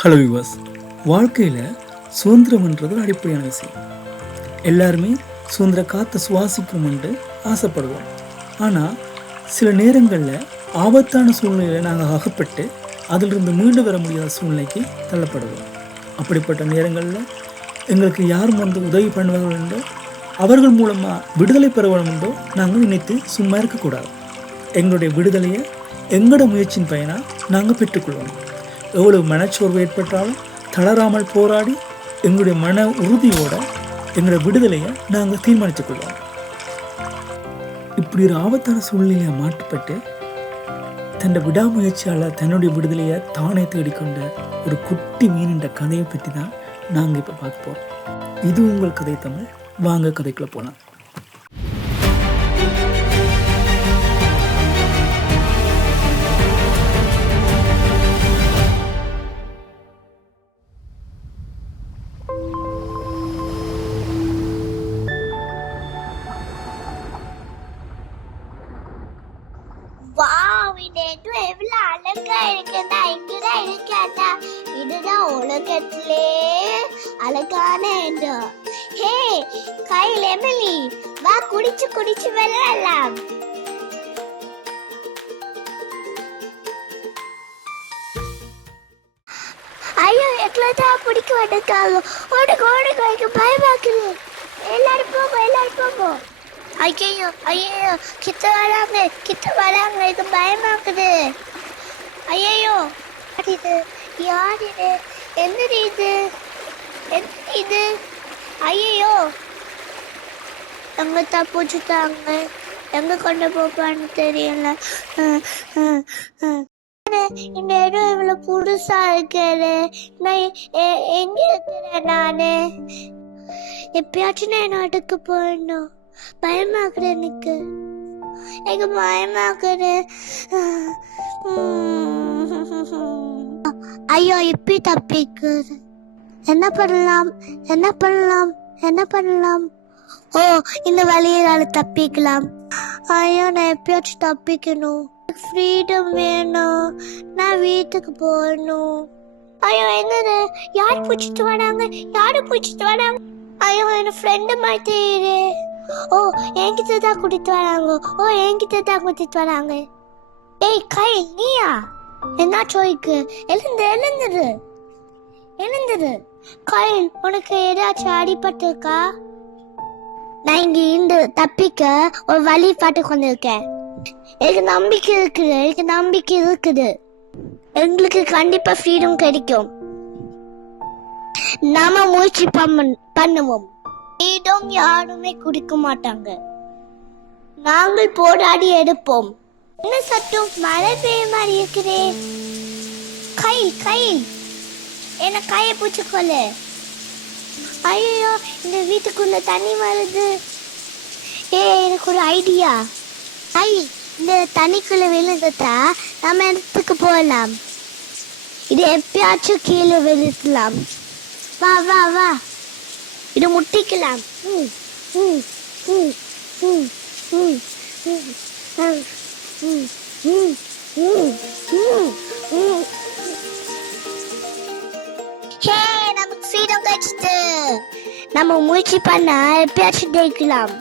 Hello விவாஸ் வாழ்க்கையில் சுதந்திரம்ன்றது ஒரு அடிப்படையான விஷயம். எல்லாருமே சுதந்திர காற்றை சுவாசிக்கணும்ன்ட்டு ஆசைப்படுவோம். ஆனால் சில நேரங்களில் ஆபத்தான சூழ்நிலையில் நாங்கள் அகப்பட்டு அதிலிருந்து மீண்டு வர முடியாத சூழ்நிலைக்கு தள்ளப்படுவோம். அப்படிப்பட்ட நேரங்களில் எங்களுக்கு யார் வந்து உதவி பண்ணுவார்கள் என்றோ அவர்கள் மூலமாக விடுதலை பெற வேண்டும் என்றோ நாங்கள் நினைத்து சும்மா இருக்கக்கூடாது. எங்களுடைய விடுதலையை எங்களோட முயற்சியின் பயனாக நாங்கள் பெற்றுக்கொள்வோம். எவ்வளவு மனச்சோர்வு ஏற்பட்டாலும் தளராமல் போராடி எங்களுடைய மன உறுதியோட எங்களோட விடுதலையை நாங்கள் தீர்மானித்துக் கொள்வோம். இப்படி ஒரு ஆபத்தான சூழ்நிலையை மாட்டுப்பட்டு தன்னை விடாமுயற்சியால் தன்னுடைய விடுதலையை தானே தேடிக்கொண்ட ஒரு குட்டி மீனின்ற கதையை பற்றி தான் நாங்கள் இப்போ பார்க்க போகிறோம் இது உங்கள் கதை தமிழ் வாங்க கதைக்குள்ளே போகலாம் வாவ் இந்த எவ்வளவு அழகா இருக்குதா இங்கதான் இருக்காதா? இதுதான் உலகத்திலே அழகான இடம். ஹே கையில் எமிலி வா குடிச்சு குடிச்சு விளையாடலாம். ஐயோ எங்களை தான் பிடிக்க மாட்டேங்காங்க ஓடுக்கு ஓடுக்கு எனக்கு பயமாக்குது. எல்லாரும் போங்க எல்லாரும் போங்க. ஐயோ ஐயோ கிட்ட வராங்க கிட்ட வராங்க எனக்கு பயமாக்குது. ஐயோ இது? யார் இது? என்னது இது? என்ன இது? ஐயோ எங்க தப்பிச்சுட்டாங்க எங்க கொண்டு போப்பான்னு தெரியல. அஹ், அஹ், அஹ். இந்த இடம் இவ்வளவு புதுசா இருக்கிறது நான் எ- எ- எங்க இருக்கிறேன் நானு? எப்பயாச்சும் நான் நாட்டுக்கு போயிடணும். பயமாக்குற எனக்கு. எனக்கு பயமாக்குது ஐயோ இப்படி தப்பிக்குது. என்ன பண்ணலாம்? என்ன பண்ணலாம்? என்ன பண்ணலாம்? ஓ இந்த வழியால தப்பிக்கலாம். ஐயோ நான் எப்பயாச்சும் தப்பிக்கணும். ஃப்ரீடம் வேணும். நான் வீட்டுக்கு போகணும். ஐயோ என்னது? யார் பிடிச்சிட்டு வராங்க? யாரு பிடிச்சிட்டு வராங்க? ஐயோ என் ஃப்ரெண்டு மாதிரி ஓ என்கிட்ட தான் கூட்டிட்டு வராங்க. ஓ என்கிட்ட தான் கூட்டிட்டு வராங்க. ஏய் கை நீயா? என்ன சோய்க்கு? எழுந்து எழுந்துரு. எழுந்துரு. கயல் உனக்கு ஏதாச்சும் அடிபட்டிருக்கா? நான் இங்க இருந்து தப்பிக்க ஒரு வழி பாட்டு கொண்டிருக்கேன். எனக்கு நம்பிக்கை இருக்குது எனக்கு நம்பிக்கை இருக்குது. எங்களுக்கு கண்டிப்பா ஃப்ரீடம் கிடைக்கும். நாம முயற்சி பண்ண- பண்ணுவோம். ஃப்ரீடம் யாருமே குடிக்க மாட்டாங்க. நாங்கள் போராடி எடுப்போம். என்ன சட்டம் மழை பெய்ய மாதிரி இருக்கிறே கை கை. என்ன கையை பிடிச்சிக்கொல்ல ஐயோ இந்த வீட்டுக்குள்ள தண்ணி வருது. ஏ எனக்கு ஒரு ஐடியா. ஐ இந்த தண்ணிக்குள்ள விழுந்துட்டா நம்ம இடத்துக்கு போகலாம். இது எப்பயாச்சும் கீழே விழுத்தலாம் வா வா வா. இது முட்டிக்கலாம். ம், ம், ம், ம், ம், ம், ம், ம், ம், ம், ம், ம். ஹே நமக்கு ஃப்ரீடம் கிடைச்சிட்டு. நம்ம முயற்சி பண்ண எப்பயாச்சும் ஜெயிக்கலாம்.